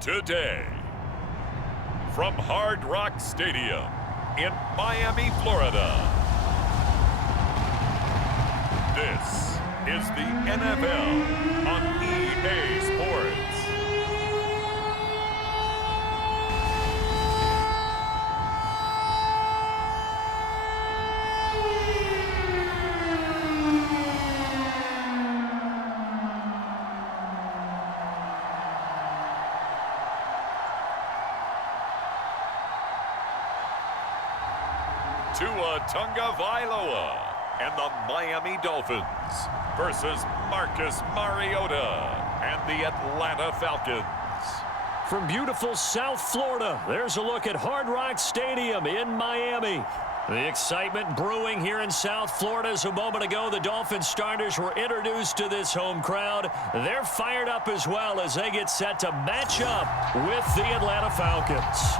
Today, from Hard Rock Stadium in Miami, Florida, this is the NFL on EA Sports. Tua Tagovailoa and the Miami Dolphins versus Marcus Mariota and the Atlanta Falcons. From beautiful South Florida, there's a look at Hard Rock Stadium in Miami. The excitement brewing here in South Florida as a moment ago the Dolphins starters were introduced to this home crowd. They're fired up as well as they get set to match up with the Atlanta Falcons.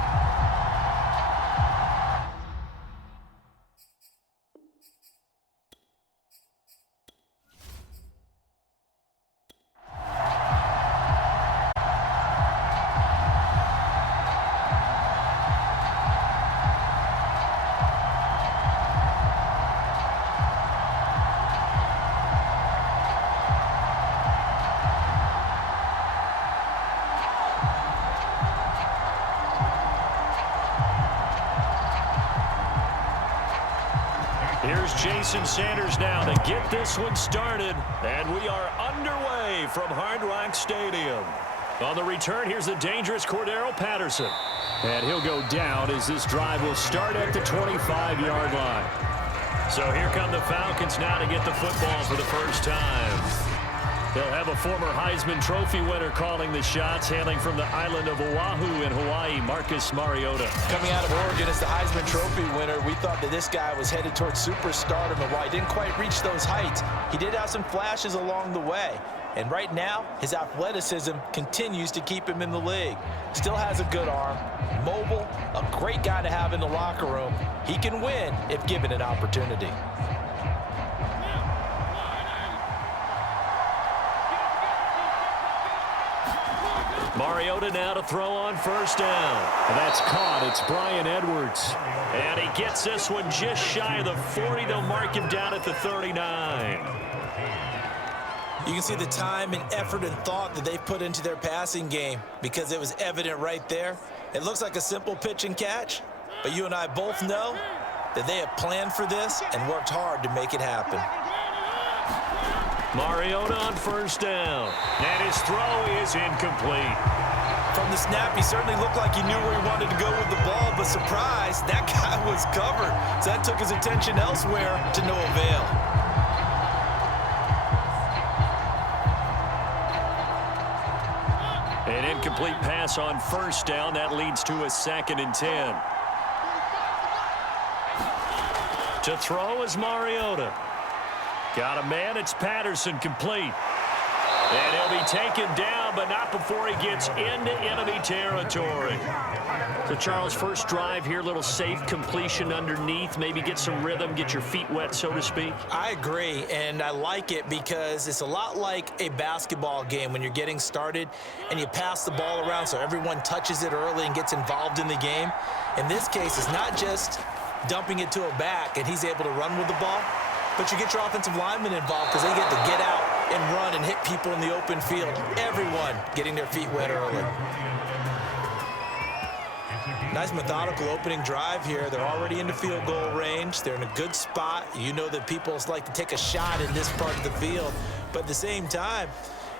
Here's Jason Sanders now to get this one started. And we are underway from Hard Rock Stadium. On the return, here's the dangerous Cordero Patterson. And he'll go down as this drive will start at the 25-yard line. So here come the Falcons now to get the football for the first time. They'll have a former Heisman Trophy winner calling the shots, hailing from the island of Oahu in Hawaii, Marcus Mariota. Coming out of Oregon as the Heisman Trophy winner, we thought that this guy was headed towards superstardom, and while he didn't quite reach those heights, he did have some flashes along the way. And right now, his athleticism continues to keep him in the league. Still has a good arm, mobile, a great guy to have in the locker room. He can win if given an opportunity. Mariota now to throw on first down. And that's caught. It's Bryan Edwards. And he gets this one just shy of the 40. They'll mark him down at the 39. You can see the time and effort and thought that they've put into their passing game because it was evident right there. It looks like a simple pitch and catch, but you and I both know that they have planned for this and worked hard to make it happen. Mariota on first down. And his throw is incomplete. From the snap, he certainly looked like he knew where he wanted to go with the ball, but surprise, that guy was covered. So that took his attention elsewhere to no avail. An incomplete pass on first down. That leads to a 2nd and 10. To throw is Mariota. Got a man, it's Patterson, complete. And he'll be taken down, but not before he gets into enemy territory. So, Charles, first drive here, little safe completion underneath. Maybe get some rhythm, get your feet wet, so to speak. I agree, and I like it because it's a lot like a basketball game when you're getting started and you pass the ball around so everyone touches it early and gets involved in the game. In this case, it's not just dumping it to a back and he's able to run with the ball, but you get your offensive linemen involved because they get to get out and run and hit people in the open field. Everyone getting their feet wet early. Nice methodical opening drive here. They're already into field goal range. They're in a good spot. You know that people like to take a shot in this part of the field. But at the same time,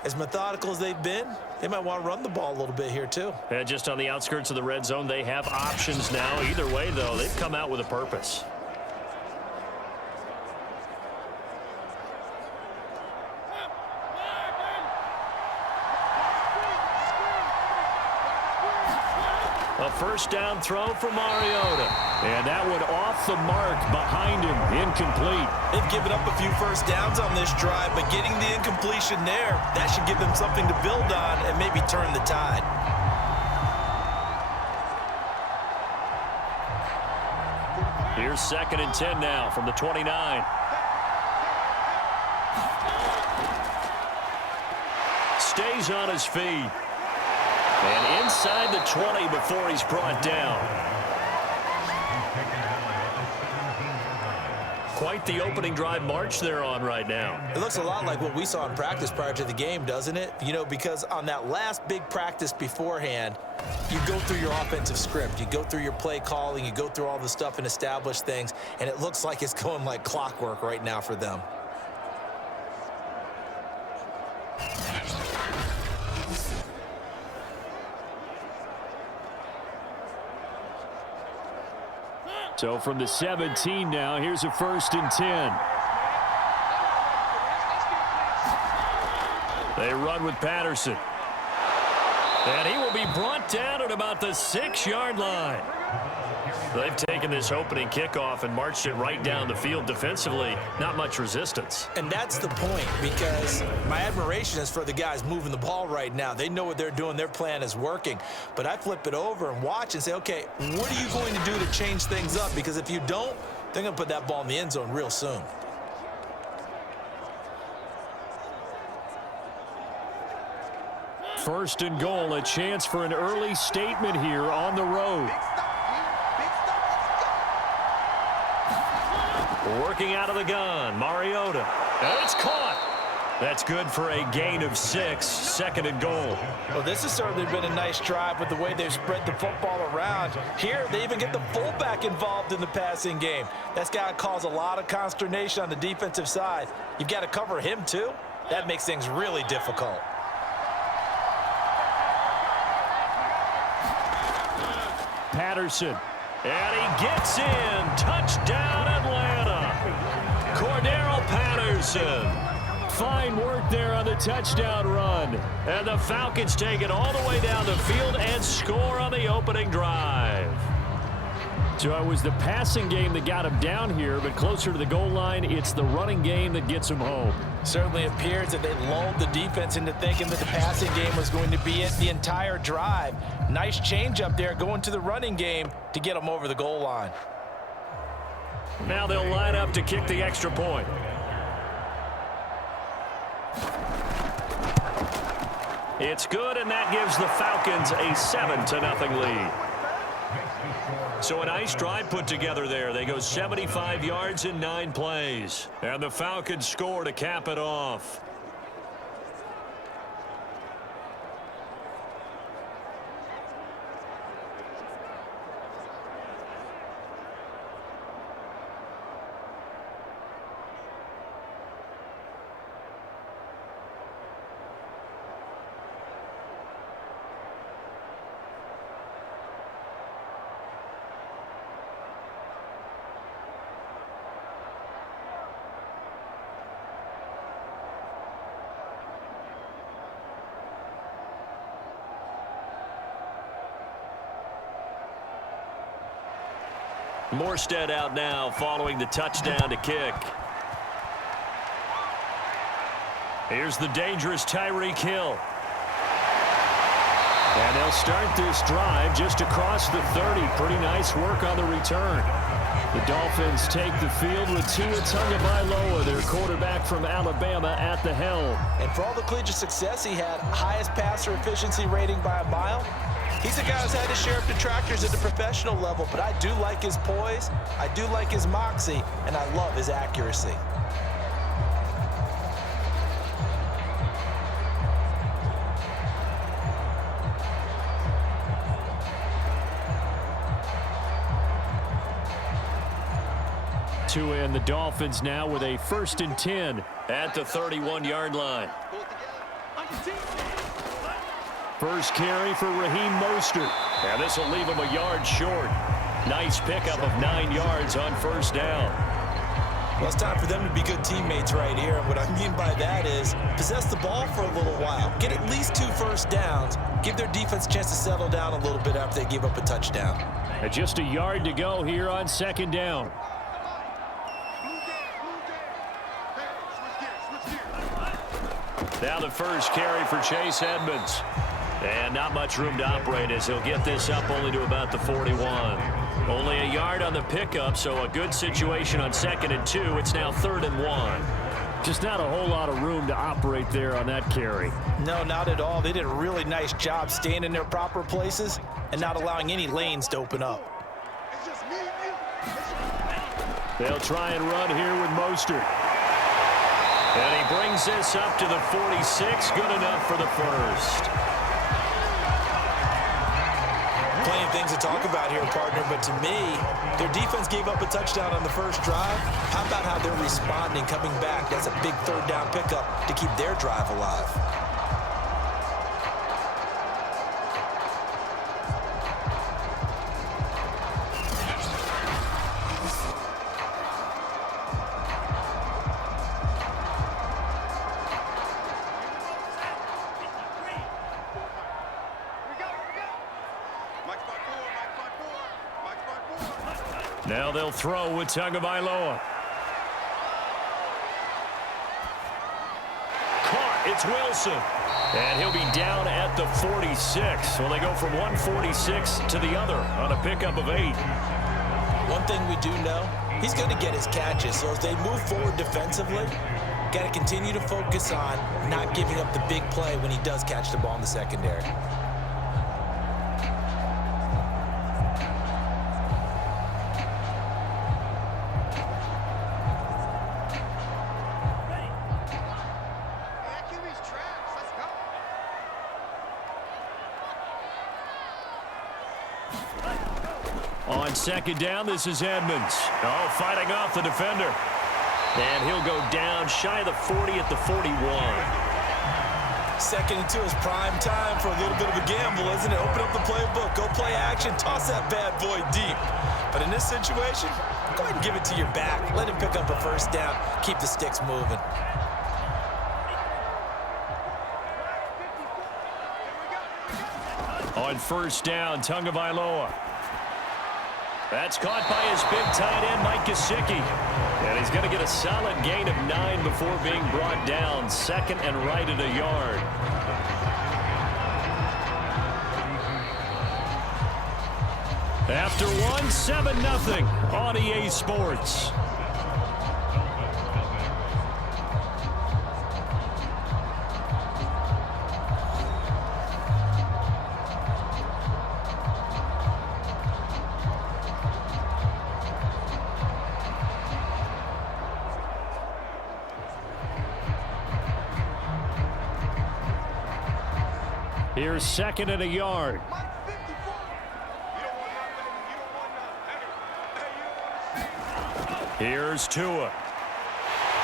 as methodical as they've been, they might want to run the ball a little bit here too. And just on the outskirts of the red zone, they have options now. Either way, though, they've come out with a purpose. A first down throw for Mariota. And that one off the mark behind him. Incomplete. They've given up a few first downs on this drive, but getting the incompletion there, that should give them something to build on and maybe turn the tide. Here's 2nd and 10 now from the 29. Stays on his feet. And inside the 20 before he's brought down. Quite the opening drive march they're on right now. It looks a lot like what we saw in practice prior to the game, doesn't it? You know, because on that last big practice beforehand, you go through your offensive script, you go through your play calling, you go through all the stuff and establish things, and it looks like it's going like clockwork right now for them. So from the 17 now, here's a 1st and 10. They run with Patterson. And he will be brought down at about the 6-yard line. They've taken this opening kickoff and marched it right down the field defensively. Not much resistance. And that's the point, because my admiration is for the guys moving the ball right now. They know what they're doing. Their plan is working. But I flip it over and watch and say, okay, what are you going to do to change things up? Because if you don't, they're going to put that ball in the end zone real soon. First and goal, a chance for an early statement here on the road. Working out of the gun, Mariota. And it's caught. That's good for a gain of 6, 2nd and goal. Well, this has certainly been a nice drive with the way they've spread the football around. Here, they even get the fullback involved in the passing game. That's got to cause a lot of consternation on the defensive side. You've got to cover him, too. That makes things really difficult. Patterson. And he gets in. Touchdown, Atlanta. Cordero Patterson. Fine work there on the touchdown run. And the Falcons take it all the way down the field and score on the opening drive. So it was the passing game that got him down here, but closer to the goal line, it's the running game that gets him home. Certainly appears that they lulled the defense into thinking that the passing game was going to be it the entire drive. Nice change up there going to the running game to get them over the goal line. Now they'll line up to kick the extra point. It's good, and that gives the Falcons a 7-0 lead. So a nice drive put together there. They go 75 yards in 9 plays. And the Falcons score to cap it off. Morstead out now following the touchdown to kick. Here's the dangerous Tyreek Hill. And they'll start this drive just across the 30. Pretty nice work on the return. The Dolphins take the field with Tua Tagovailoa, their quarterback from Alabama, at the helm. And for all the collegiate success he had, highest passer efficiency rating by a mile, he's a guy who's had to share up detractors at the professional level, but I do like his poise, I do like his moxie, and I love his accuracy. Tua and the Dolphins now with a 1st and 10 at the 31-yard line. First carry for Raheem Mostert. And this will leave him a yard short. Nice pickup of 9 yards on first down. Well, it's time for them to be good teammates right here. And what I mean by that is possess the ball for a little while. Get at least 2 first downs. Give their defense a chance to settle down a little bit after they give up a touchdown. And just a yard to go here on 2nd down. Now the first carry for Chase Edmonds. And not much room to operate as he'll get this up only to about the 41. Only a yard on the pickup, so a good situation on 2nd and 2. It's now 3rd and 1. Just not a whole lot of room to operate there on that carry. No, not at all. They did a really nice job staying in their proper places and not allowing any lanes to open up. They'll try and run here with Mostert. And he brings this up to the 46. Good enough for the first. Plenty of things to talk about here, partner, but to me, their defense gave up a touchdown on the first drive. How about how they're responding, coming back? That's a big third down pickup to keep their drive alive. Now they'll throw with Tagovailoa. Caught. It's Wilson. And he'll be down at the 46. Well, they go from 146 to the other on a pickup of 8. One thing we do know, he's going to get his catches. So as they move forward defensively, got to continue to focus on not giving up the big play when he does catch the ball in the secondary. On second down, this is Edmonds. Oh, fighting off the defender. And he'll go down shy of the 40 at the 41. Second and 2 is prime time for a little bit of a gamble, isn't it? Open up the playbook, go play action, toss that bad boy deep. But in this situation, go ahead and give it to your back. Let him pick up a first down. Keep the sticks moving. On first down, Tagovailoa. That's caught by his big tight end, Mike Gesicki. And he's going to get a solid gain of 9 before being brought down. Second and right at a yard. After one, 7-0 on EA Sports. Here's second and a yard. Here's Tua.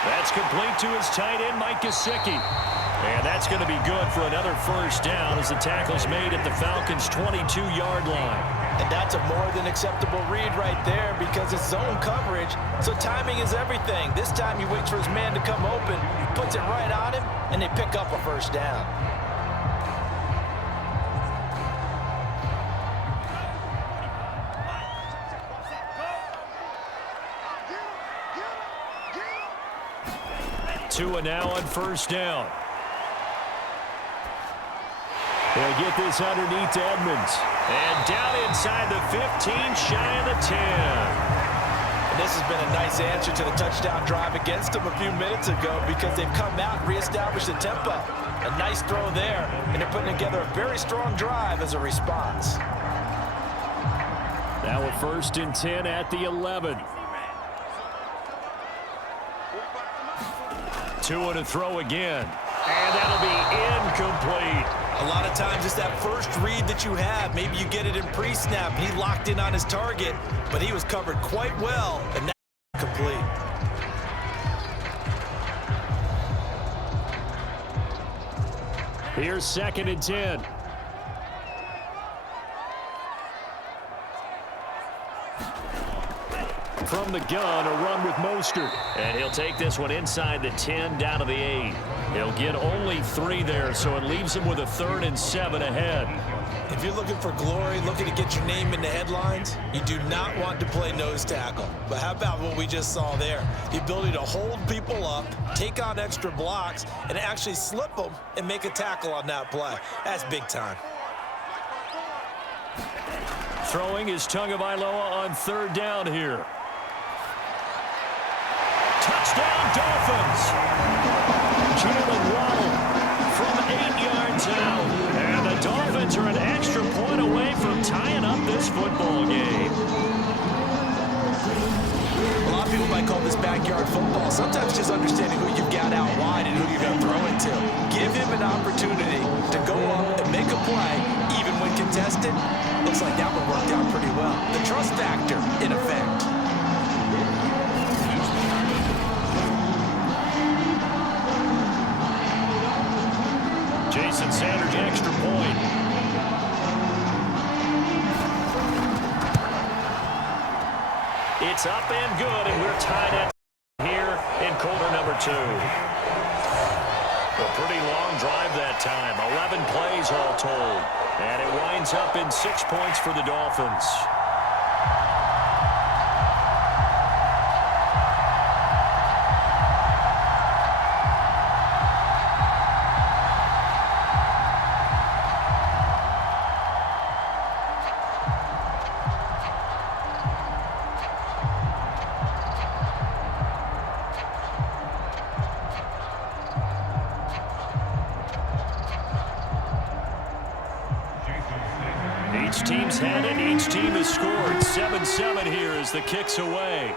That's complete to his tight end, Mike Gesicki. And that's going to be good for another first down as the tackle's made at the Falcons' 22-yard line. And that's a more than acceptable read right there because it's zone coverage, so timing is everything. This time he waits for his man to come open, puts it right on him, and they pick up a first down. Tua now on first down. They'll get this underneath to Edmonds. And down inside the 15, shy of the 10. And this has been a nice answer to the touchdown drive against them a few minutes ago because they've come out and reestablished the tempo. A nice throw there, and they're putting together a very strong drive as a response. Now a first and 10 at the 11. Tua to throw again. And that'll be incomplete. A lot of times it's that first read that you have. Maybe you get it in pre-snap. He locked in on his target, but he was covered quite well, and that's complete. Here's second and 10. From the gun, a run with Mostert. And he'll take this one inside the 10, down to the 8. He'll get only 3 there, so it leaves him with a 3rd and 7 ahead. If you're looking for glory, looking to get your name in the headlines, you do not want to play nose tackle. But how about what we just saw there? The ability to hold people up, take on extra blocks, and actually slip them and make a tackle on that play. That's big time. Throwing is Tagovailoa on 3rd down here. touchdown, Dolphins. Jalen Waddle from 8 yards out. And the Dolphins are an extra point away from tying up this football game. A lot of people might call this backyard football. Sometimes just understanding who you've got out wide and who you're going to throw it to. Give him an opportunity to go up and make a play, even when contested. Looks like that one worked out pretty well. The trust factor, in effect. Jason Sanders, extra point. It's up and good, and we're tied at here in quarter number 2. A pretty long drive that time, 11 plays all told. And it winds up in 6 points for the Dolphins. Each team's had it. Each team has scored. 7-7 here as the kick's away.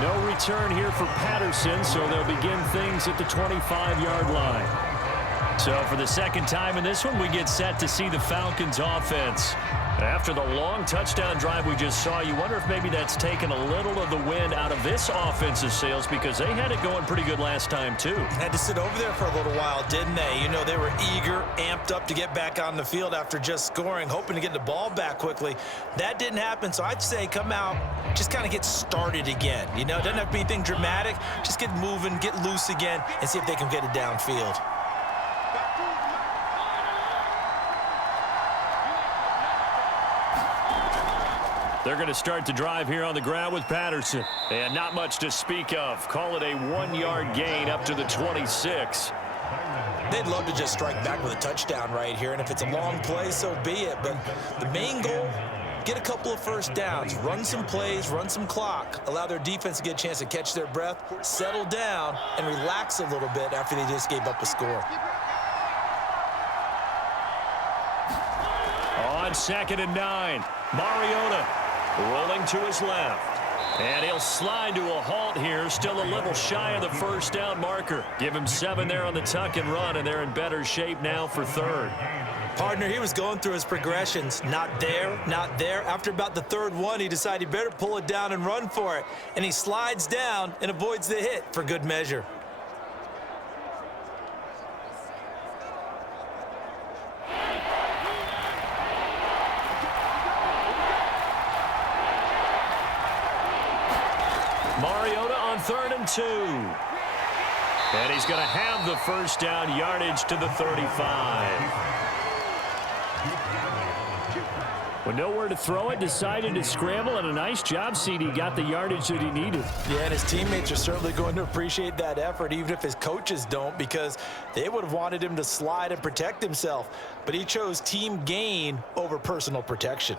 No return here for Patterson, so they'll begin things at the 25-yard line. So for the second time in this one, we get set to see the Falcons offense. After the long touchdown drive we just saw, you wonder if maybe that's taken a little of the wind out of this offensive sails, because they had it going pretty good last time too. Had to sit over there for a little while, didn't they? You know, they were eager, amped up to get back on the field after just scoring, hoping to get the ball back quickly. That didn't happen, so I'd say come out, just kind of get started again. You know, it doesn't have to be anything dramatic. Just get moving, get loose again, and see if they can get it downfield. They're going to start the drive here on the ground with Patterson. And not much to speak of. Call it a 1-yard gain up to the 26. They'd love to just strike back with a touchdown right here, and if it's a long play, so be it. But the main goal, get a couple of first downs, run some plays, run some clock, allow their defense to get a chance to catch their breath, settle down, and relax a little bit after they just gave up a score. On 2nd and 9, Mariota rolling to his left. And he'll slide to a halt here, still a little shy of the first down marker. Give him 7 there on the tuck and run, and they're in better shape now for 3rd. Partner, he was going through his progressions. Not there, not there. After about the 3rd one, he decided he better pull it down and run for it. And he slides down and avoids the hit for good measure. Mariota on 3rd and 2. And he's going to have the first down, yardage to the 35. With nowhere to throw it, decided to scramble, and a nice job, CD. Got the yardage that he needed. Yeah, and his teammates are certainly going to appreciate that effort, even if his coaches don't, because they would have wanted him to slide and protect himself. But he chose team gain over personal protection.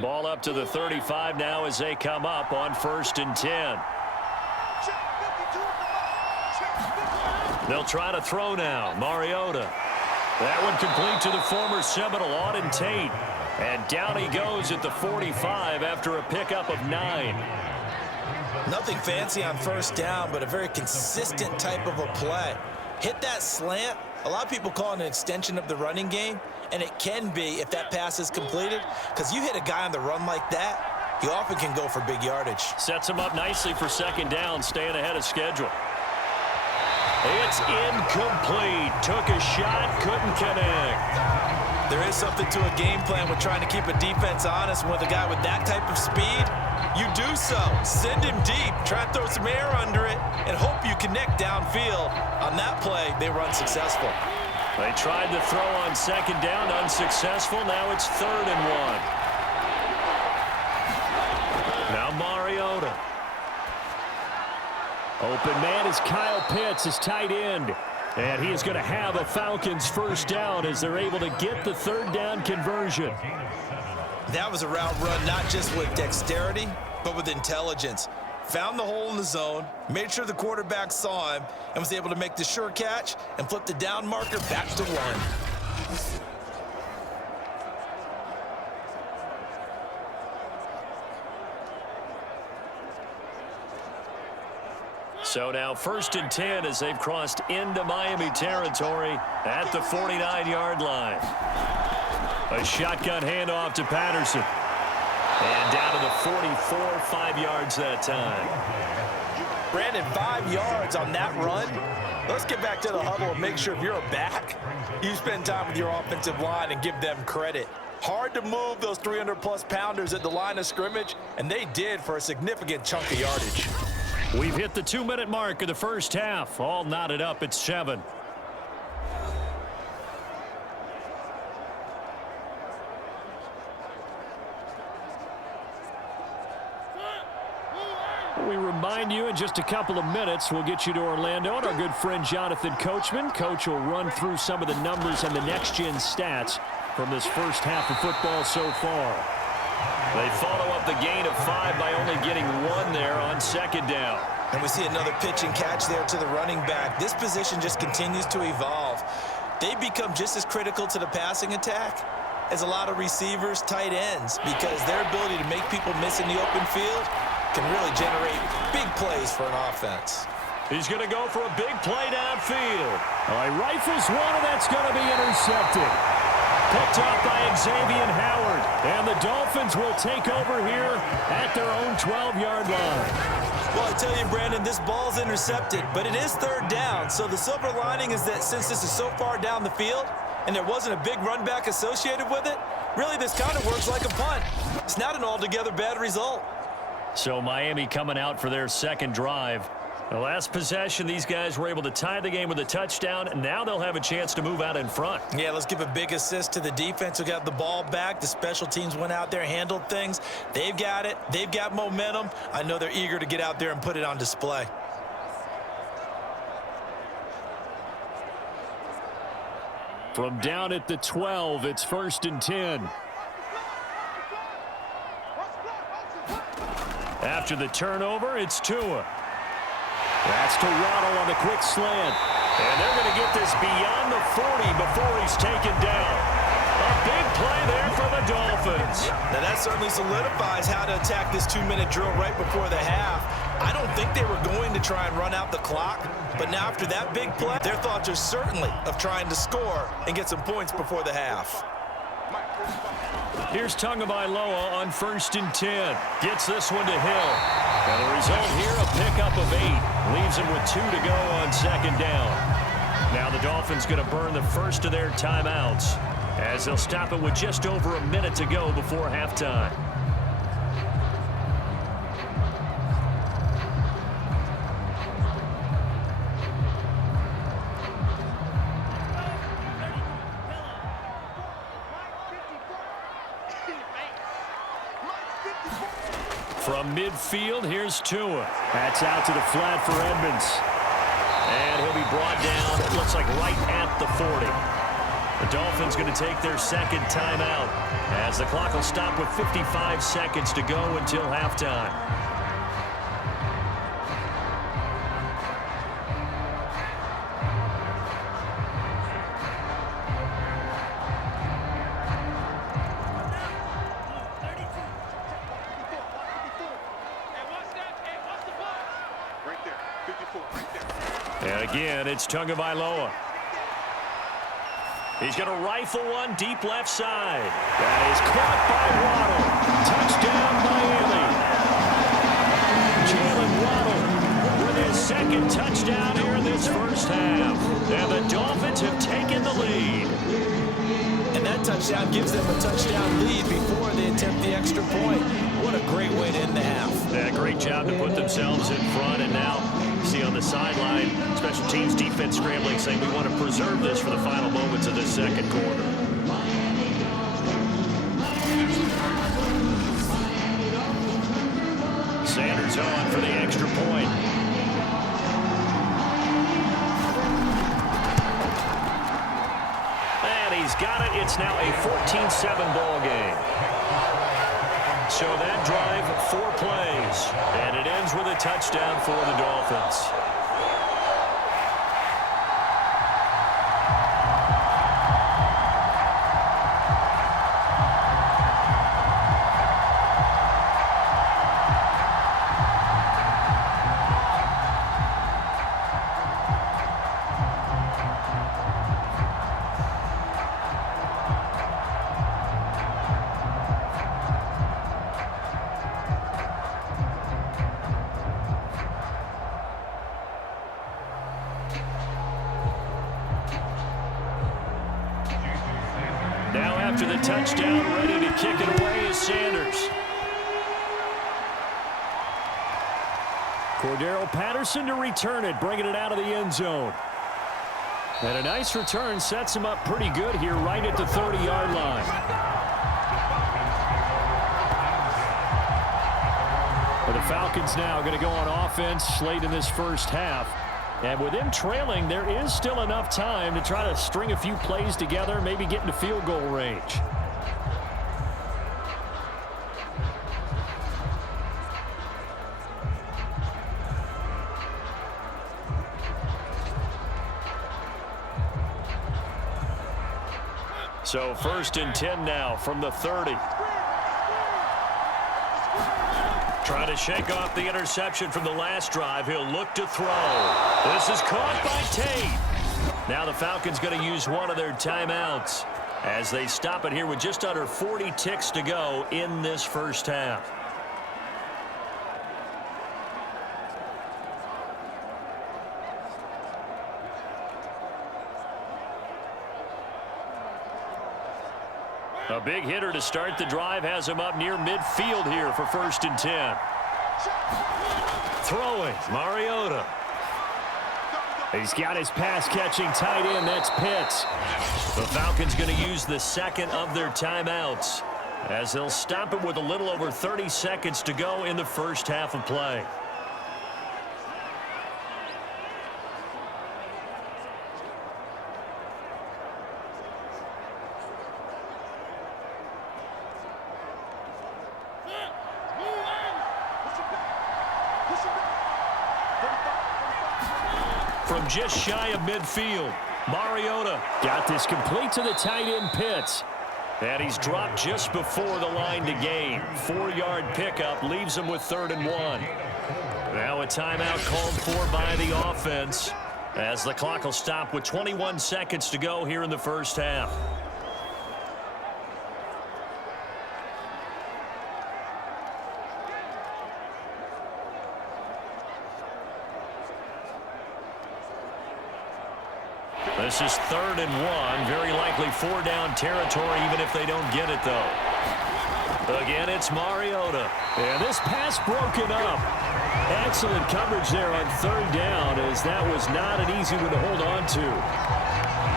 Ball up to the 35 now as they come up on 1st and 10. They'll try to throw now. Mariota. That one complete to the former Seminole, Auden Tate. And down he goes at the 45 after a pickup of 9. Nothing fancy on 1st down, but a very consistent type of a play. Hit that slant. A lot of people call it an extension of the running game, and it can be if that pass is completed, because you hit a guy on the run like that, he often can go for big yardage. Sets him up nicely for 2nd down, staying ahead of schedule. It's incomplete. Took a shot, couldn't connect. There is something to a game plan with trying to keep a defense honest. With a guy with that type of speed, you do so. Send him deep, try and throw some air under it, and hope you connect downfield. On that play, they were unsuccessful. They tried to throw on 2nd down, unsuccessful. Now it's 3rd and 1. Now Mariota. Open man is Kyle Pitts, his tight end. And he is going to have a Falcons first down as they're able to get the third down conversion. That was a route run not just with dexterity, but with intelligence. Found the hole in the zone, made sure the quarterback saw him, and was able to make the sure catch and flip the down marker back to 1. So now 1st and 10 as they've crossed into Miami territory at the 49-yard line. A shotgun handoff to Patterson. And down to the 44, 5 yards that time. Brandon, 5 yards on that run. Let's get back to the huddle and make sure if you're a back, you spend time with your offensive line and give them credit. Hard to move those 300-plus pounders at the line of scrimmage, and they did for a significant chunk of yardage. We've hit the 2-minute mark of the first half. All knotted up at 7. We remind you in just a couple of minutes we'll get you to Orlando and our good friend Jonathan Coachman. Coach will run through some of the numbers and the next-gen stats from this first half of football so far. They follow up the gain of 5 by only getting 1 there on 2nd down. And we see another pitch and catch there to the running back. This position just continues to evolve. They become just as critical to the passing attack as a lot of receivers, tight ends, because their ability to make people miss in the open field can really generate big plays for an offense. He's going to go for a big play downfield. He rifles one, and that's going to be intercepted. Picked up by Xavier Howard. And the Dolphins will take over here at their own 12-yard line. Well, I tell you, Brandon, this ball's intercepted, but it is 3rd down. So the silver lining is that since this is so far down the field and there wasn't a big run back associated with it, really this kind of works like a punt. It's not an altogether bad result. So Miami coming out for their 2nd drive. The last possession, these guys were able to tie the game with a touchdown, and now they'll have a chance to move out in front. Yeah, let's give a big assist to the defense who got the ball back. The special teams went out there, handled things. They've got it. They've got momentum. I know they're eager to get out there and put it on display. From down at the 12, it's 1st and 10. After the turnover, it's Tua. That's to Waddle on the quick slant. And they're going to get this beyond the 40 before he's taken down. A big play there for the Dolphins. Now that certainly solidifies how to attack this 2-minute drill right before the half. I don't think they were going to try and run out the clock, but now after that big play, their thoughts are certainly of trying to score and get some points before the half. Here's Tagovailoa on 1st and 10. Gets this one to Hill. And the result here, a pickup of 8. Leaves him with 2 to go on 2nd down. Now the Dolphins going to burn the first of their timeouts as they'll stop it with just over a minute to go before halftime. From midfield, here's Tua. That's out to the flat for Edmonds. And he'll be brought down, it looks like right at the 40. The Dolphins going to take their 2nd timeout as the clock will stop with 55 seconds to go until halftime. And again, it's Tagovailoa. He's going to rifle one deep left side. That is caught by Waddle. Touchdown, Miami. Jalen Waddle with his 2nd touchdown here in this first half. And the Dolphins have taken the lead. And that touchdown gives them a touchdown lead before they attempt the extra point. What a great way to end the half. Yeah, great job to put themselves in front, and now see on the sideline, special teams defense scrambling, saying we want to preserve this for the final moments of this 2nd quarter. Sanders on for the extra point. got it. It's now a 14-7 ball game. So that drive, 4 plays. And it ends with a touchdown for the Dolphins. Now after the touchdown, ready to kick it away is Sanders. Cordero Patterson to return it, bringing it out of the end zone. And a nice return sets him up pretty good here right at the 30-yard line. Well, the Falcons now going to go on offense late in this first half. And with them trailing, there is still enough time to try to string a few plays together, maybe get into field goal range. So 1st and 10 now from the 30. Trying to shake off the interception from the last drive. He'll look to throw. This is caught by Tate. Now the Falcons going to use one of their timeouts as they stop it here with just under 40 ticks to go in this first half. A big hitter to start the drive has him up near midfield here for 1st and 10. Throwing, Mariota. He's got his pass-catching tight end. That's Pitts. The Falcons going to use the second of their timeouts as they'll stop it with a little over 30 seconds to go in the first half of play. From just shy of midfield, Mariota got this complete to the tight end Pitts. And he's dropped just before the line to gain. 4-yard pickup leaves him with 3rd and 1. Now a timeout called for by the offense as the clock will stop with 21 seconds to go here in the first half. This is 3rd and 1. Very likely 4-down territory, even if they don't get it, though. Again, it's Mariota. And this pass broken up. Excellent coverage there on 3rd down, as that was not an easy one to hold on to.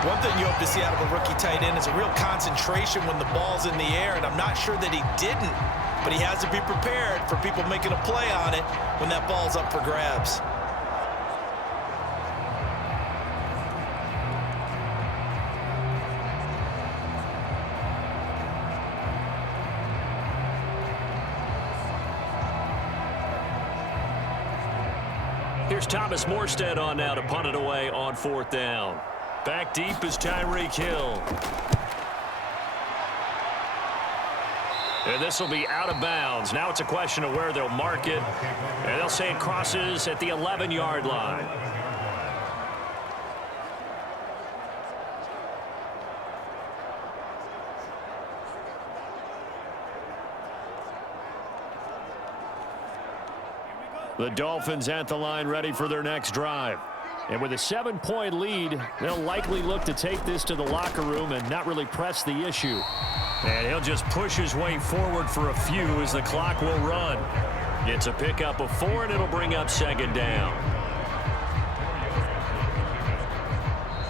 One thing you hope to see out of a rookie tight end is a real concentration when the ball's in the air, and I'm not sure that he didn't, but he has to be prepared for people making a play on it when that ball's up for grabs. Here's Thomas Morstead on now to punt it away on 4th down. Back deep is Tyreek Hill. And this will be out of bounds. Now it's a question of where they'll mark it. And they'll say it crosses at the 11-yard line. The Dolphins at the line ready for their next drive. And with a 7-point lead, they'll likely look to take this to the locker room and not really press the issue. And he'll just push his way forward for a few as the clock will run. It's a pickup of 4, and it'll bring up 2nd down.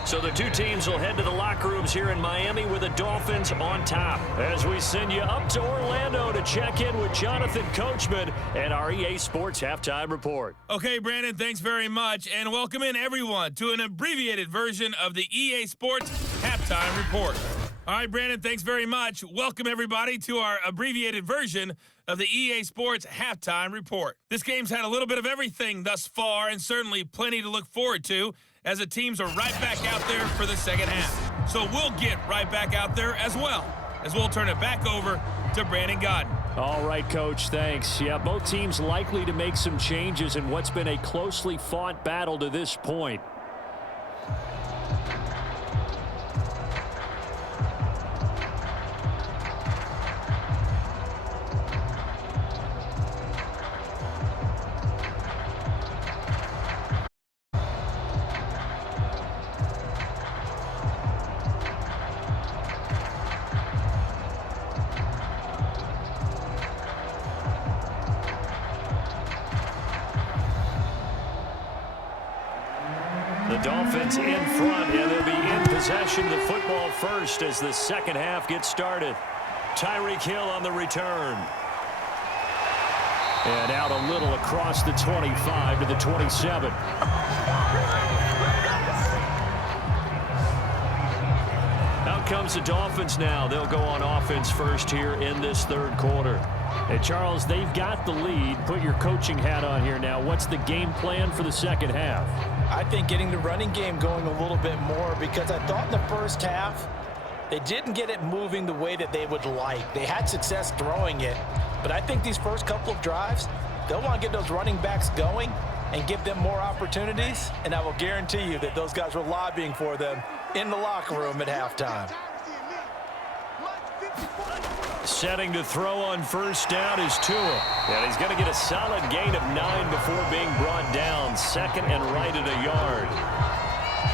So the two teams will head to the locker rooms here in Miami with the Dolphins on top as we send you up to Orlando to check in with Jonathan Coachman and our EA Sports Halftime Report. Okay, Brandon, thanks very much, and welcome in everyone to an abbreviated version of the EA Sports Halftime Report. All right, Brandon, thanks very much. Welcome, everybody, to our abbreviated version of the EA Sports Halftime Report. This game's had a little bit of everything thus far, and certainly plenty to look forward to, as the teams are right back out there for the second half. So we'll get right back out there as well, as we'll turn it back over to Brandon Godden. All right, Coach, thanks. Yeah, both teams likely to make some changes in what's been a closely fought battle to this point. The Dolphins in front, and they'll be in possession of the football first as the second half gets started. Tyreek Hill on the return. And out a little across the 25 to the 27. Out comes the Dolphins now. They'll go on offense first here in this third quarter. Hey, Charles, they've got the lead. Put your coaching hat on here now. What's the game plan for the second half? I think getting the running game going a little bit more, because I thought in the first half they didn't get it moving the way that they would like. They had success throwing it, but I think these first couple of drives, they'll want to get those running backs going and give them more opportunities, and I will guarantee you that those guys were lobbying for them in the locker room at halftime. Setting to throw on first down is Tua. And he's going to get a solid gain of 9 before being brought down. Second and right at a yard.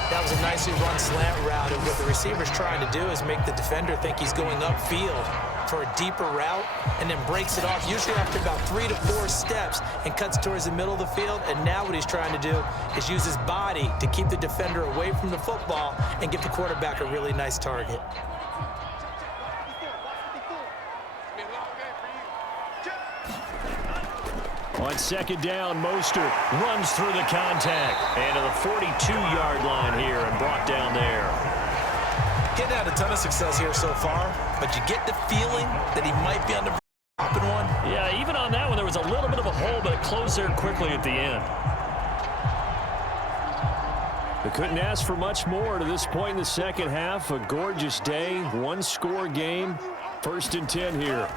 That was a nicely run slant route, and what the receiver's trying to do is make the defender think he's going upfield for a deeper route, and then breaks it off, usually after about 3 to 4 steps, and cuts towards the middle of the field. And now what he's trying to do is use his body to keep the defender away from the football and give the quarterback a really nice target. On second down, Mostert runs through the contact. And to the 42-yard line here and brought down there. Getting had a ton of success here so far, but you get the feeling that he might be on the dropping one. Yeah, even on that one, there was a little bit of a hole, but it closed there quickly at the end. They couldn't ask for much more to this point in the second half. A gorgeous day, one-score game. First and 10 here.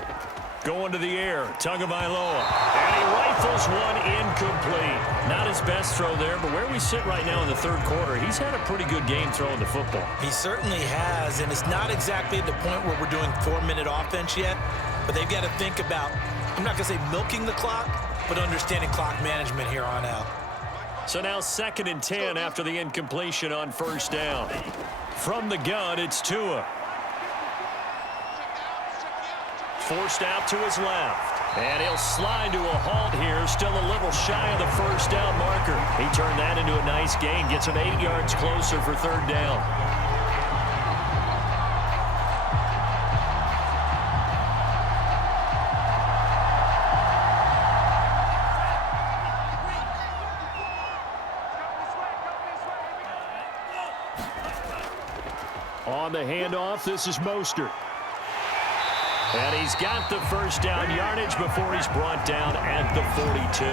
Going to the air, Tagovailoa, and he rifles one incomplete. Not his best throw there, but where we sit right now in the third quarter, he's had a pretty good game throwing the football. He certainly has, and it's not exactly at the point where we're doing 4-minute offense yet, but they've got to think about, I'm not going to say milking the clock, but understanding clock management here on out. So now second and 10 after the incompletion on first down. From the gun, it's Tua. Forced out to his left. And he'll slide to a halt here. Still a little shy of the first down marker. He turned that into a nice gain. Gets him 8 yards closer for third down. On the handoff, this is Mostert. And he's got the first down yardage before he's brought down at the 42.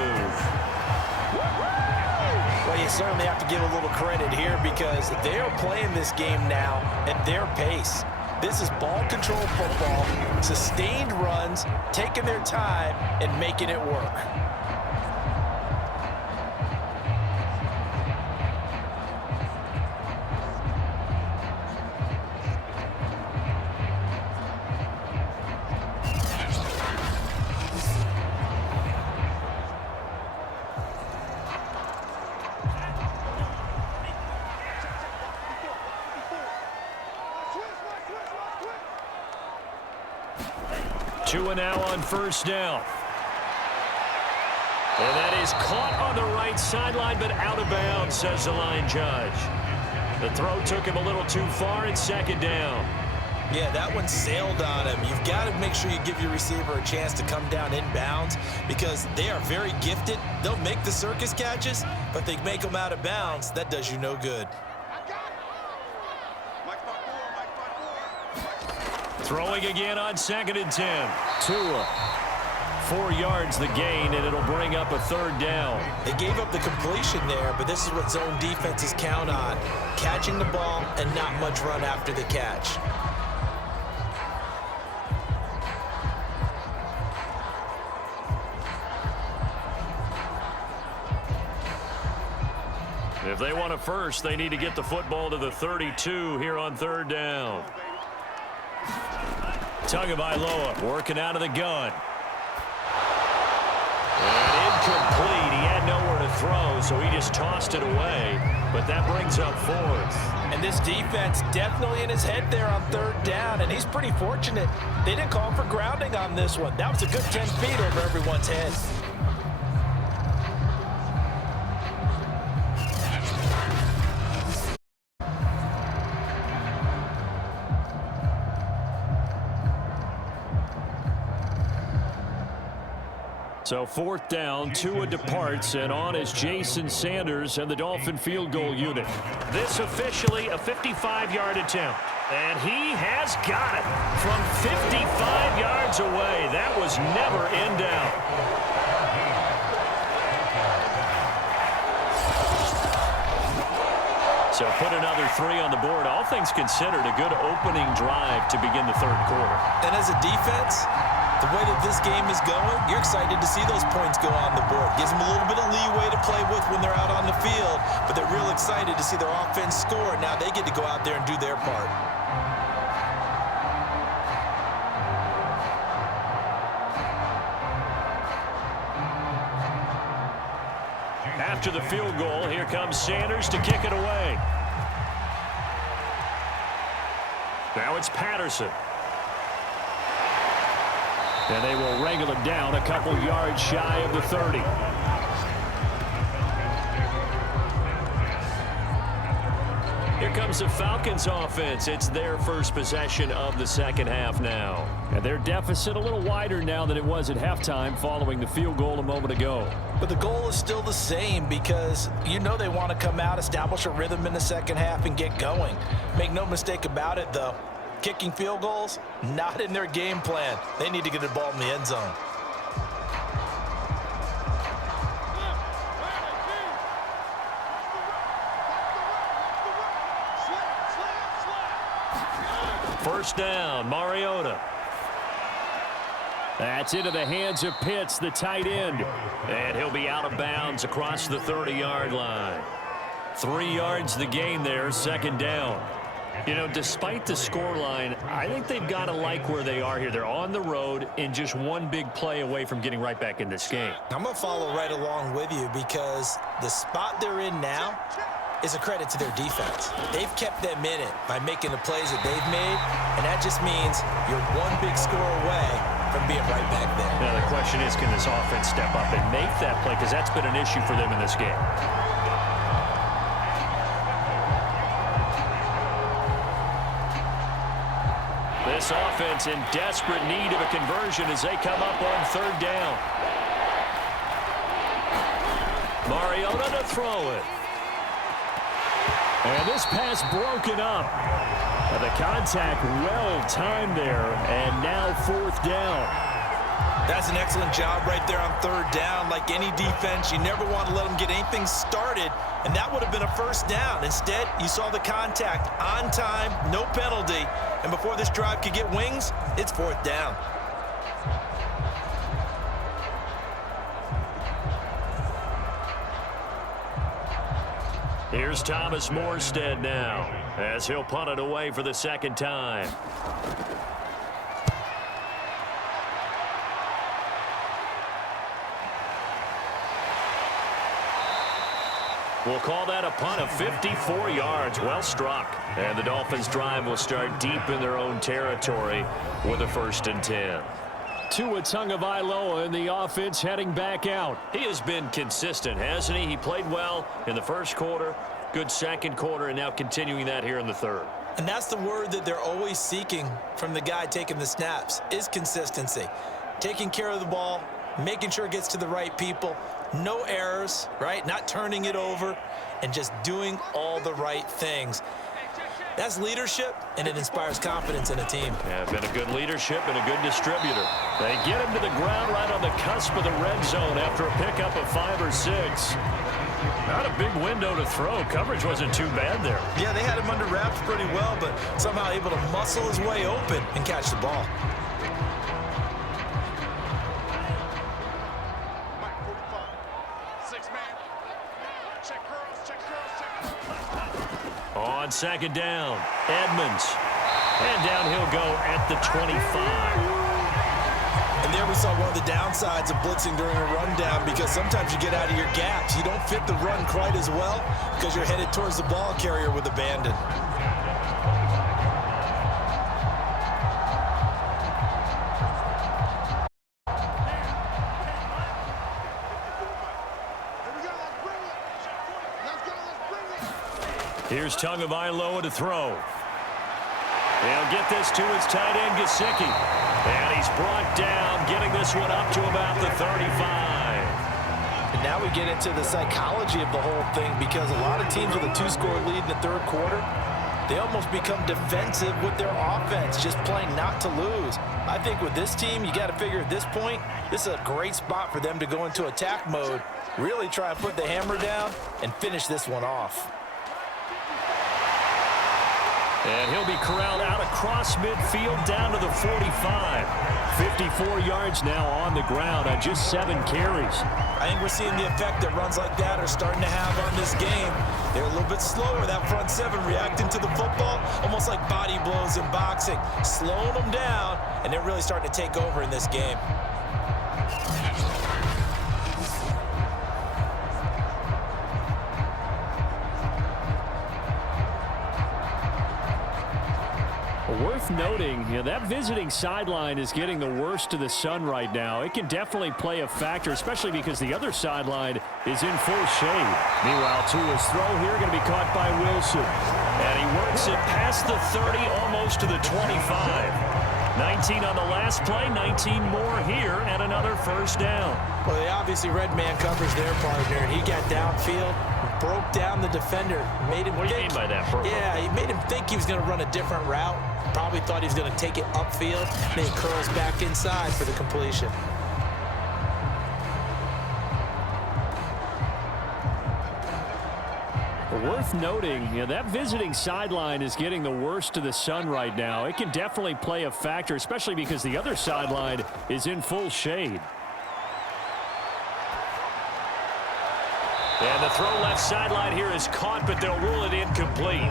Well, you certainly have to give a little credit here, because they're playing this game now at their pace. This is ball control football, sustained runs, taking their time and making it work. Tua now on first down. And that is caught on the right sideline, but out of bounds, says the line judge. The throw took him a little too far, and second down. Yeah, that one sailed on him. You've got to make sure you give your receiver a chance to come down inbounds, because they are very gifted. They'll make the circus catches, but they make them out of bounds. That does you no good. Throwing again on 2nd and 10. Tua. 4 yards the gain, and it'll bring up a 3rd down. They gave up the completion there, but this is what zone defenses count on. Catching the ball and not much run after the catch. If they want a first, they need to get the football to the 32 here on 3rd down. Tagovailoa working out of the gun. And incomplete. He had nowhere to throw, so he just tossed it away. But that brings up 4th. And this defense definitely in his head there on 3rd down, and he's pretty fortunate. They didn't call for grounding on this one. That was a good 10 feet over everyone's head. So 4th down, Tua departs, and on is Jason Sanders and the Dolphin field goal unit. This officially a 55-yard attempt. And he has got it from 55 yards away. That was never in doubt. So put another 3 on the board. All things considered, a good opening drive to begin the 3rd quarter. And as a defense, the way that this game is going, you're excited to see those points go on the board. Gives them a little bit of leeway to play with when they're out on the field, but they're real excited to see their offense score. Now they get to go out there and do their part. After the field goal, here comes Sanders to kick it away. Now it's Patterson. And they will wrangle it down a couple yards shy of the 30. Here comes the Falcons offense. It's their first possession of the 2nd half now. And their deficit a little wider now than it was at halftime following the field goal a moment ago. But the goal is still the same because you know they want to come out, establish a rhythm in the 2nd half, and get going. Make no mistake about it, though. Kicking field goals, not in their game plan. They need to get the ball in the end zone. First down, Mariota. That's into the hands of Pitts, the tight end. And he'll be out of bounds across the 30-yard line. 3 yards the gain there, 2nd down. You know, despite the scoreline, I think they've got to like where they are here. They're on the road and just one big play away from getting right back in this game. I'm going to follow right along with you because the spot they're in now is a credit to their defense. They've kept them in it by making the plays that they've made, and that just means you're one big score away from being right back there. Now, the question is, can this offense step up and make that play? Because that's been an issue for them in this game. This offense in desperate need of a conversion as they come up on 3rd down. Mariota to throw it. And this pass broken up. And the contact well timed there, and now 4th down. That's an excellent job right there on 3rd down. Like any defense, you never want to let them get anything started, and that would have been a first down. Instead, you saw the contact on time, no penalty, and before this drive could get wings, it's 4th down. Here's Thomas Morstead now as he'll punt it away for the 2nd time. We'll call that a punt of 54 yards. Well struck. And the Dolphins' drive will start deep in their own territory with a 1st and 10. Tua Tagovailoa in the offense heading back out. He has been consistent, hasn't he? He played well in the 1st quarter, good 2nd quarter, and now continuing that here in the 3rd. And that's the word that they're always seeking from the guy taking the snaps, is consistency. Taking care of the ball, making sure it gets to the right people, no errors, right? Not turning it over, and just doing all the right things. That's leadership, and it inspires confidence in a team. Yeah, been a good leadership and a good distributor. They get him to the ground right on the cusp of the red zone after a pickup of 5 or 6. Not a big window to throw. Coverage wasn't too bad there. Yeah, they had him under wraps pretty well, but somehow able to muscle his way open and catch the ball. On second down, Edmonds. And down he'll go at the 25. And there we saw one of the downsides of blitzing during a rundown, because sometimes you get out of your gaps. You don't fit the run quite as well because you're headed towards the ball carrier with abandon. Here's Tagovailoa to throw. They'll get this to his tight end, Gesicki. And he's brought down, getting this one up to about the 35. And now we get into the psychology of the whole thing, because a lot of teams with a 2-score lead in the third quarter, they almost become defensive with their offense, just playing not to lose. I think with this team, you got to figure at this point, this is a great spot for them to go into attack mode, really try and put the hammer down and finish this one off. And he'll be corralled out across midfield down to the 45. 54 yards now on the ground on just 7 carries. I think we're seeing the effect that runs like that are starting to have on this game. They're a little bit slower, that front 7, reacting to the football, almost like body blows in boxing, slowing them down, and they're really starting to take over in this game. Worth noting, that visiting sideline is getting the worst of the sun right now. It can definitely play a factor, especially because the other sideline is in full shade. Meanwhile, Tua's throw here going to be caught by Wilson. And he works it past the 30, almost to the 25. 19 on the last play, 19 more here, and another first down. Well, they obviously red man covers their partner, and he got downfield, broke down the defender, made him What do you mean by that, Burko? Yeah, he made him think he was going to run a different route. Probably thought he was going to take it upfield. Then he curls back inside for the completion. Worth noting, that visiting sideline is getting the worst of the sun right now. It can definitely play a factor, especially because the other sideline is in full shade. And the throw left sideline here is caught, but they'll rule it incomplete.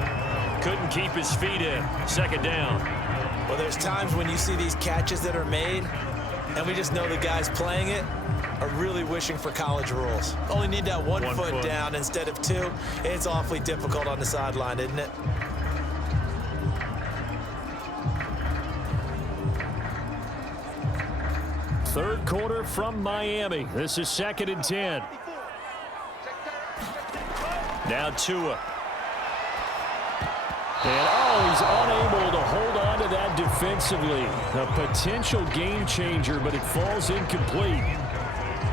Couldn't keep his feet in. Second down. Well, there's times when you see these catches that are made, and we just know the guys playing it are really wishing for college rules. Only need that one foot down instead of 2. It's awfully difficult on the sideline, isn't it? Third quarter from Miami. This is 2nd and 10. Now Tua. And, he's unable to hold on to that defensively. A potential game changer, but it falls incomplete.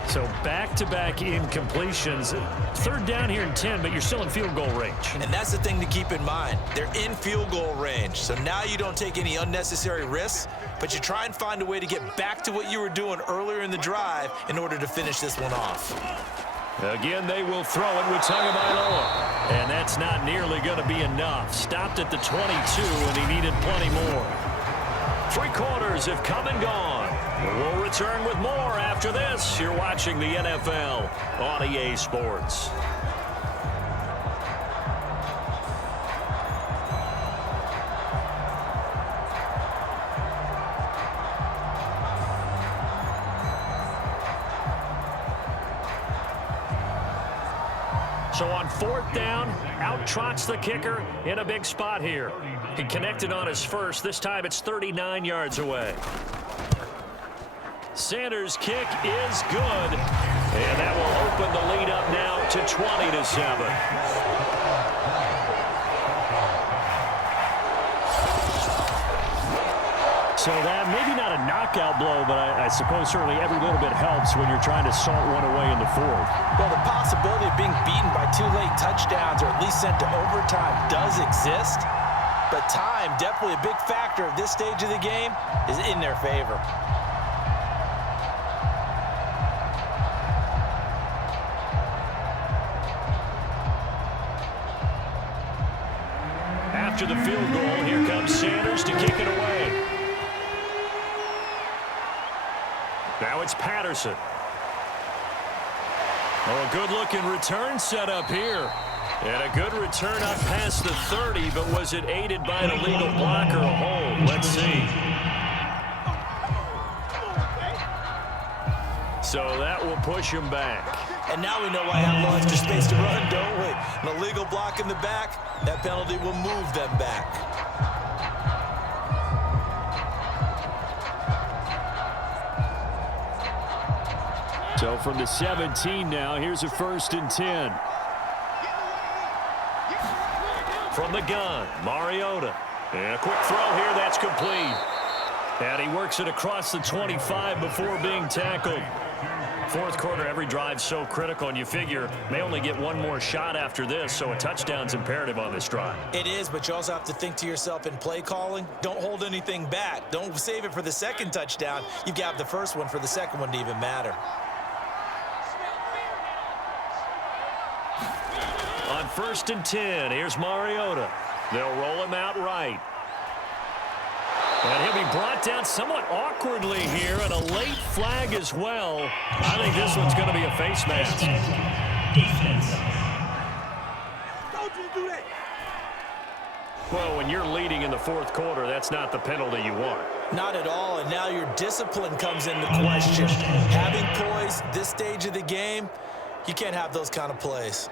So back-to-back incompletions. Third down here in 10, but you're still in field goal range. And that's the thing to keep in mind. They're in field goal range. So now you don't take any unnecessary risks, but you try and find a way to get back to what you were doing earlier in the drive in order to finish this one off. Again, they will throw it with Tagovailoa. And that's not nearly going to be enough. Stopped at the 22, and he needed plenty more. 3 quarters have come and gone. We'll return with more after this. You're watching the NFL on EA Sports. So on 4th down, out trots the kicker in a big spot here. He connected on his first. This time it's 39 yards away. Sanders' kick is good. And that will open the lead up now to 20-7. So that maybe not a knockout blow, but I suppose certainly every little bit helps when you're trying to salt one away in the 4th. Well, the possibility of being beaten by 2 late touchdowns or at least sent to overtime does exist. but time, definitely a big factor at this stage of the game, is in their favor. After the field goal, here comes Sanders to kick it away. Now it's Patterson. Oh, a good-looking return set up here. And a good return up past the 30, but was it aided by an illegal block or a hold? Let's see. So that will push him back. And now we know why I have a little extra space to run, don't we? An illegal block in the back, that penalty will move them back. So from the 17 now, here's a 1st and 10. From the gun, Mariota. And a quick throw here, that's complete. And he works it across the 25 before being tackled. Fourth quarter, every drive's so critical, and you figure may only get one more shot after this, so a touchdown's imperative on this drive. It is, but you also have to think to yourself in play calling, don't hold anything back. Don't save it for the second touchdown. You've got the first one for the second one to even matter. On 1st and 10, here's Mariota. They'll roll him out right. And he'll be brought down somewhat awkwardly here, and a late flag as well. I think this one's going to be a face mask. Well, when you're leading in the fourth quarter, that's not the penalty you want. Not at all, and now your discipline comes into question. Having poise this stage of the game, you can't have those kind of plays.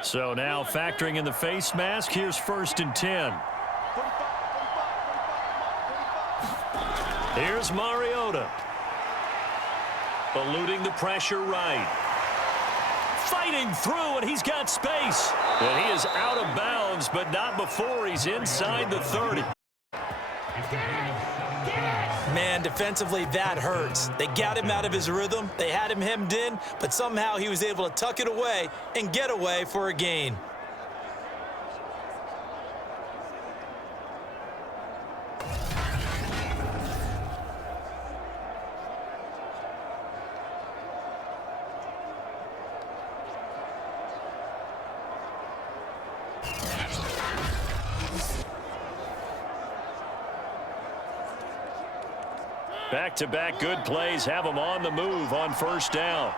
So now factoring in the face mask, here's 1st and 10. Here's Mariota. Eluding the pressure right. Fighting through, and he's got space. And he is out of bounds, but not before he's inside the 30. Man, defensively, that hurts. They got him out of his rhythm. They had him hemmed in, but somehow he was able to tuck it away and get away for a gain. Back-to-back good plays have them on the move on 1st down.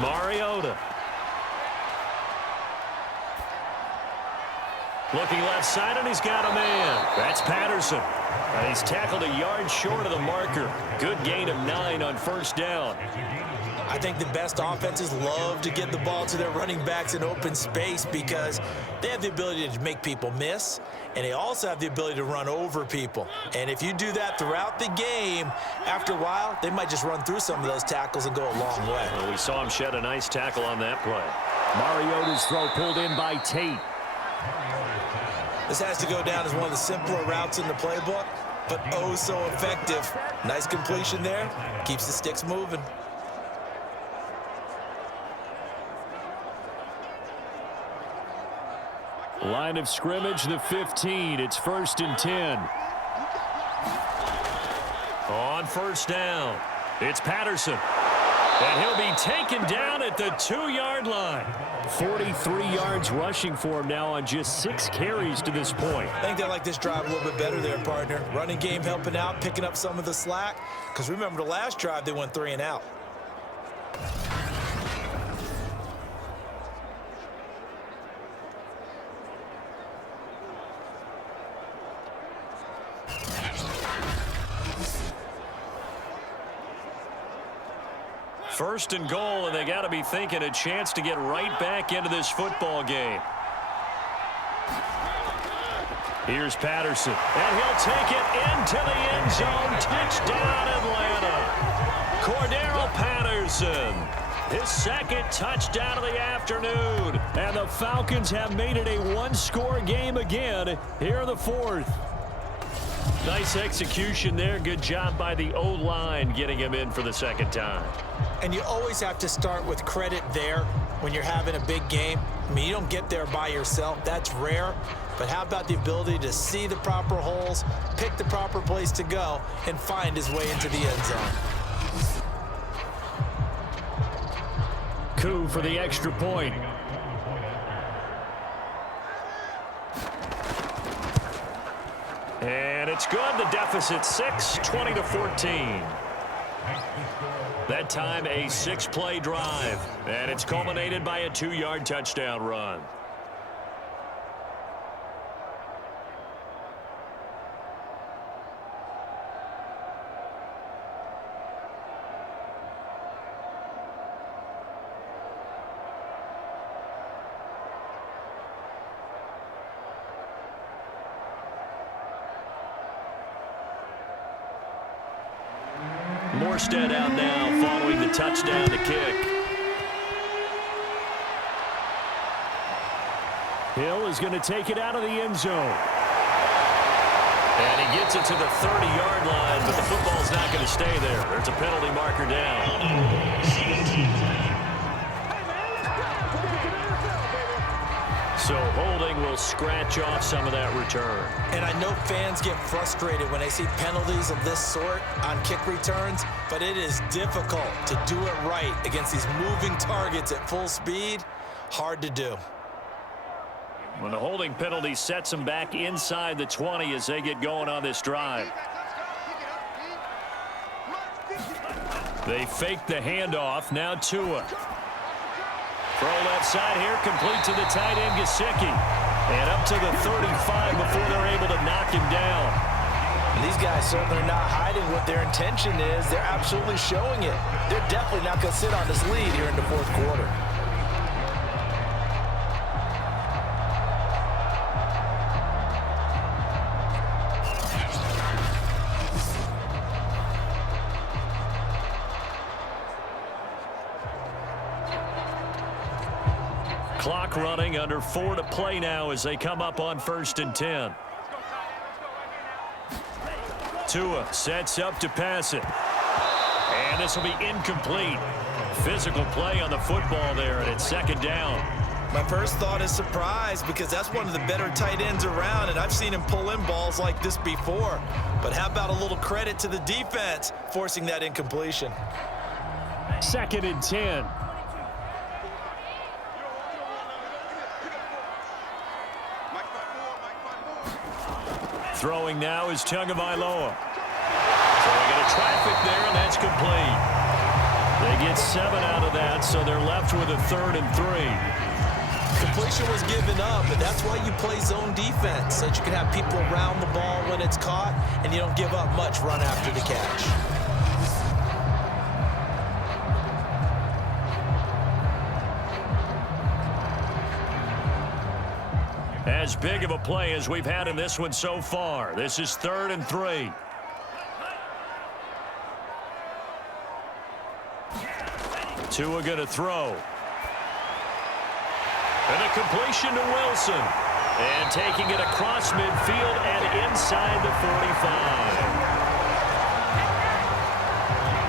Mariota. Looking left side, and he's got a man. That's Patterson. And he's tackled a yard short of the marker. Good gain of 9 on 1st down. I think the best offenses love to get the ball to their running backs in open space because they have the ability to make people miss, and they also have the ability to run over people. And if you do that throughout the game, after a while, they might just run through some of those tackles and go a long way. Well, we saw him shed a nice tackle on that play. Mariota's throw pulled in by Tate. This has to go down as one of the simpler routes in the playbook, but oh so effective. Nice completion there. Keeps the sticks moving. Line of scrimmage, the 15. It's 1st and 10. On 1st down, it's Patterson. And he'll be taken down at the 2-yard line. 43 yards rushing for him now on just 6 carries to this point. I think they like this drive a little bit better there, partner. Running game helping out, picking up some of the slack. Because remember the last drive, they went 3 and out. First and goal, and they got to be thinking a chance to get right back into this football game. Here's Patterson, and he'll take it into the end zone. Touchdown, Atlanta. Cordero Patterson. his second touchdown of the afternoon. And the Falcons have made it a one-score game again here in the fourth. Nice execution there. Good job by the O-line getting him in for the second time. And you always have to start with credit there when you're having a big game. I mean, you don't get there by yourself. That's rare. But how about the ability to see the proper holes, pick the proper place to go, and find his way into the end zone? Coup for the extra point. And it's good. The deficit 6, 20-14. That time a 6-play drive. And it's culminated by a 2-yard touchdown run. Morstead out now following the touchdown to kick. Hill is going to take it out of the end zone. And he gets it to the 30-yard line, but the football's not going to stay there. There's a penalty marker down. So holding will scratch off some of that return. And I know fans get frustrated when they see penalties of this sort on kick returns, but it is difficult to do it right against these moving targets at full speed. Hard to do. When the holding penalty sets them back inside the 20 as they get going on this drive. They fake the handoff. Now Tua. Throw left side here, complete to the tight end, Gesicki. And up to the 35 before they're able to knock him down. And these guys certainly are not hiding what their intention is. They're absolutely showing it. They're definitely not going to sit on this lead here in the fourth quarter. Clock running, under 4 to play now as they come up on 1st and 10. Tua sets up to pass it. And this will be incomplete. Physical play on the football there, and it's 2nd down. My first thought is surprise, because that's one of the better tight ends around, and I've seen him pull in balls like this before. But how about a little credit to the defense forcing that incompletion? 2nd and 10. Throwing now is Tagovailoa. Throwing into traffic there, and that's complete. They get 7 out of that, so they're left with a 3rd and 3. Completion was given up, but that's why you play zone defense, so that you can have people around the ball when it's caught, and you don't give up much run after the catch. As big of a play as we've had in this one so far. This is 3rd and 3. Tua going to throw. And a completion to Wilson. And taking it across midfield and inside the 45.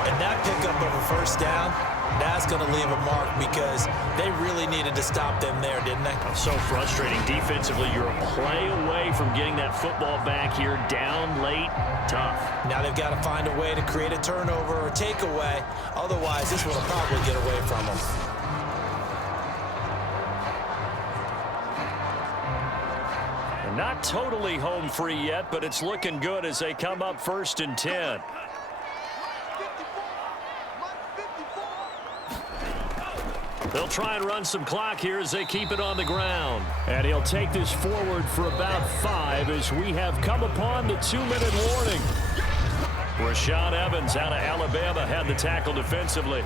And that pickup of a 1st down, that's going to leave a mark, because they really needed to stop them there, didn't they? So frustrating defensively. You're a play away from getting that football back here, down late. Tough. Now they've got to find a way to create a turnover or takeaway. Otherwise, this one will probably get away from them. And not totally home free yet, but it's looking good as they come up 1st and 10. They'll try and run some clock here as they keep it on the ground. And he'll take this forward for about 5 as we have come upon the 2-minute warning. Rashaan Evans out of Alabama had the tackle defensively.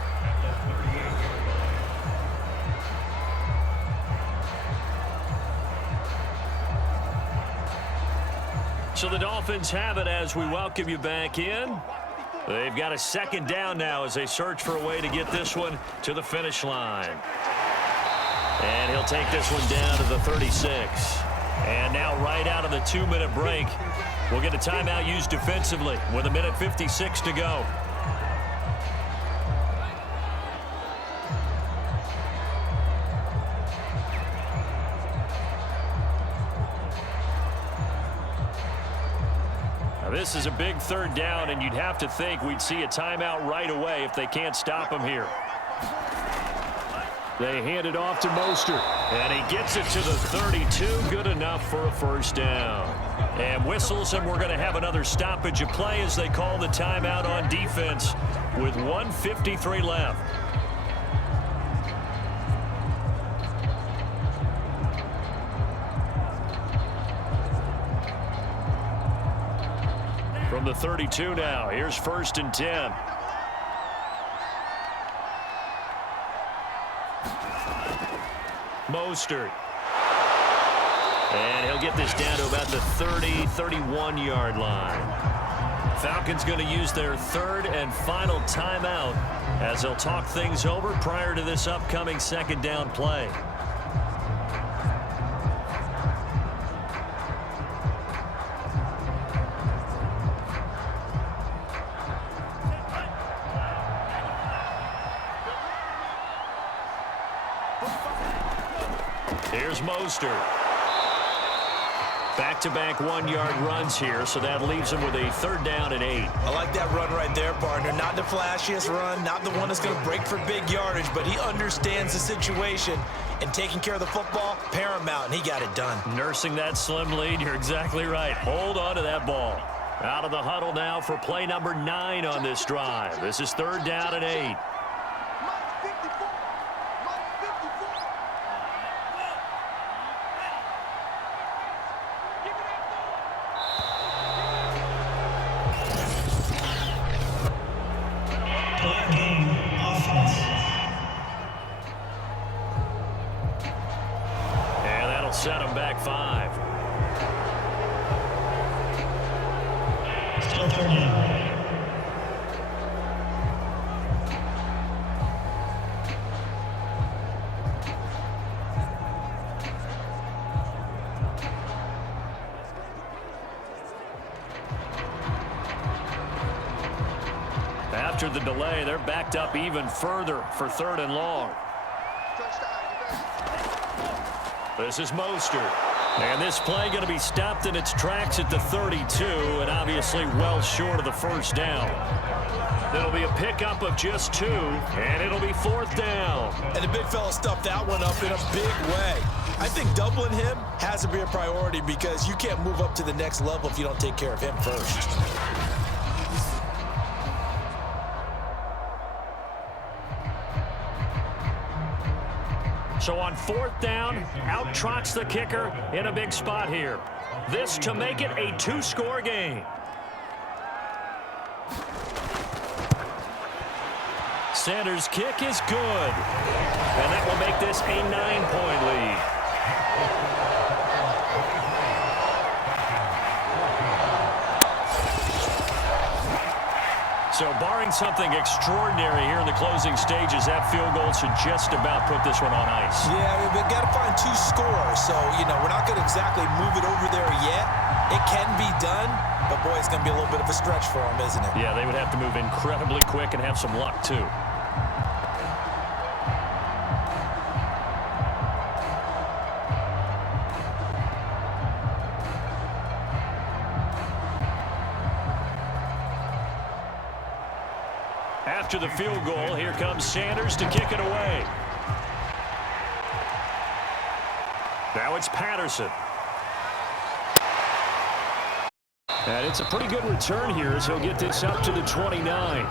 So the Dolphins have it as we welcome you back in. They've got a second down now as they search for a way to get this one to the finish line. And he'll take this one down to the 36. And now right out of the 2-minute break, we'll get a timeout used defensively with 1:56 to go. This is a big third down, and you'd have to think we'd see a timeout right away if they can't stop him here. They hand it off to Mostert, and he gets it to the 32. Good enough for a first down. And whistles, and we're going to have another stoppage of play as they call the timeout on defense with 1:53 left. From the 32 now, here's 1st and 10. Mostert. And he'll get this down to about the 30-31-yard line. Falcons going to use their third and final timeout as they'll talk things over prior to this upcoming second down play. Here's Mostert. Back-to-back 1-yard runs here, so that leaves him with a 3rd down and 8. I like that run right there, partner. Not the flashiest run, not the one that's going to break for big yardage, but he understands the situation, and taking care of the football, paramount, and he got it done. Nursing that slim lead, you're exactly right. Hold on to that ball. Out of the huddle now for play number 9 on this drive. This is 3rd down and 8. Set him back 5. Still 30. After the delay, they're backed up even further for 3rd and long. This is Mostert. And this play going to be stopped in its tracks at the 32, and obviously well short of the first down. It'll be a pickup of just 2, and it'll be 4th down. And the big fella stuffed that one up in a big way. I think doubling him has to be a priority because you can't move up to the next level if you don't take care of him first. So on 4th down, out trots the kicker in a big spot here. This to make it a 2-score game. Sanders' kick is good. And that will make this a 9-point lead. So barring something extraordinary here in the closing stages, that field goal should just about put this one on ice. Yeah, we've got to find 2 scores. So, you know, we're not going to exactly move it over there yet. It can be done, but, boy, it's going to be a little bit of a stretch for them, isn't it? Yeah, they would have to move incredibly quick and have some luck, too. After the field goal, here comes Sanders to kick it away. Now it's Patterson. And it's a pretty good return here as he'll get this up to the 29.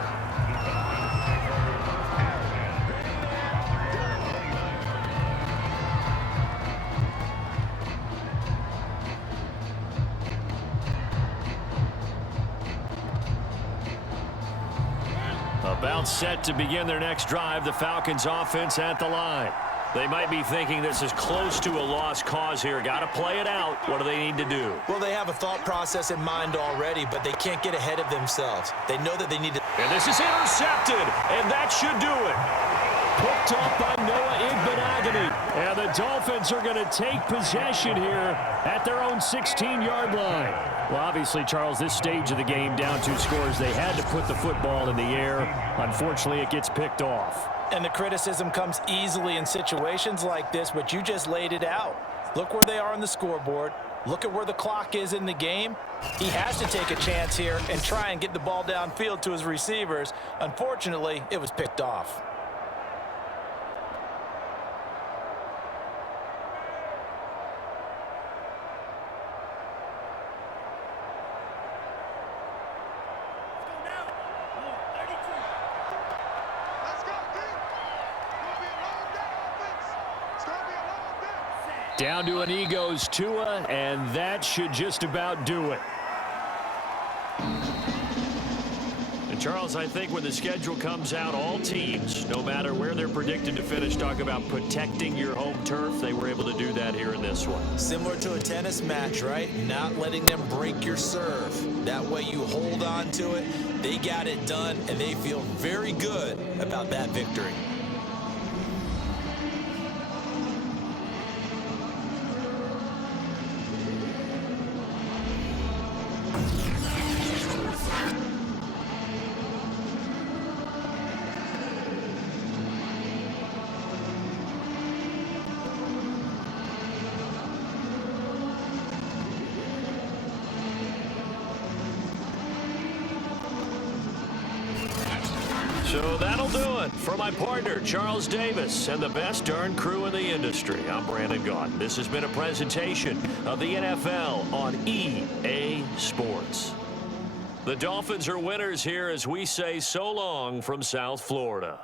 About set to begin their next drive. The Falcons offense at the line. They might be thinking this is close to a lost cause here. Got to play it out. What do they need to do? Well, they have a thought process in mind already, but they can't get ahead of themselves. They know that they need to... And this is intercepted, and that should do it. Picked off by Noah Igbenogany. And the Dolphins are going to take possession here at their own 16-yard line. Well, obviously, Charles, this stage of the game, down 2 scores, they had to put the football in the air. Unfortunately, it gets picked off. And the criticism comes easily in situations like this, but you just laid it out. Look where they are on the scoreboard. Look at where the clock is in the game. He has to take a chance here and try and get the ball downfield to his receivers. Unfortunately, it was picked off. Down to an Eagles Tua, and that should just about do it. And Charles, I think when the schedule comes out, all teams, no matter where they're predicted to finish, talk about protecting your home turf. They were able to do that here in this one. Similar to a tennis match, right? Not letting them break your serve. That way you hold on to it. They got it done, and they feel very good about that victory. So that'll do it for my partner, Charles Davis, and the best darn crew in the industry. I'm Brandon Gaudin. This has been a presentation of the NFL on EA Sports. The Dolphins are winners here as we say so long from South Florida.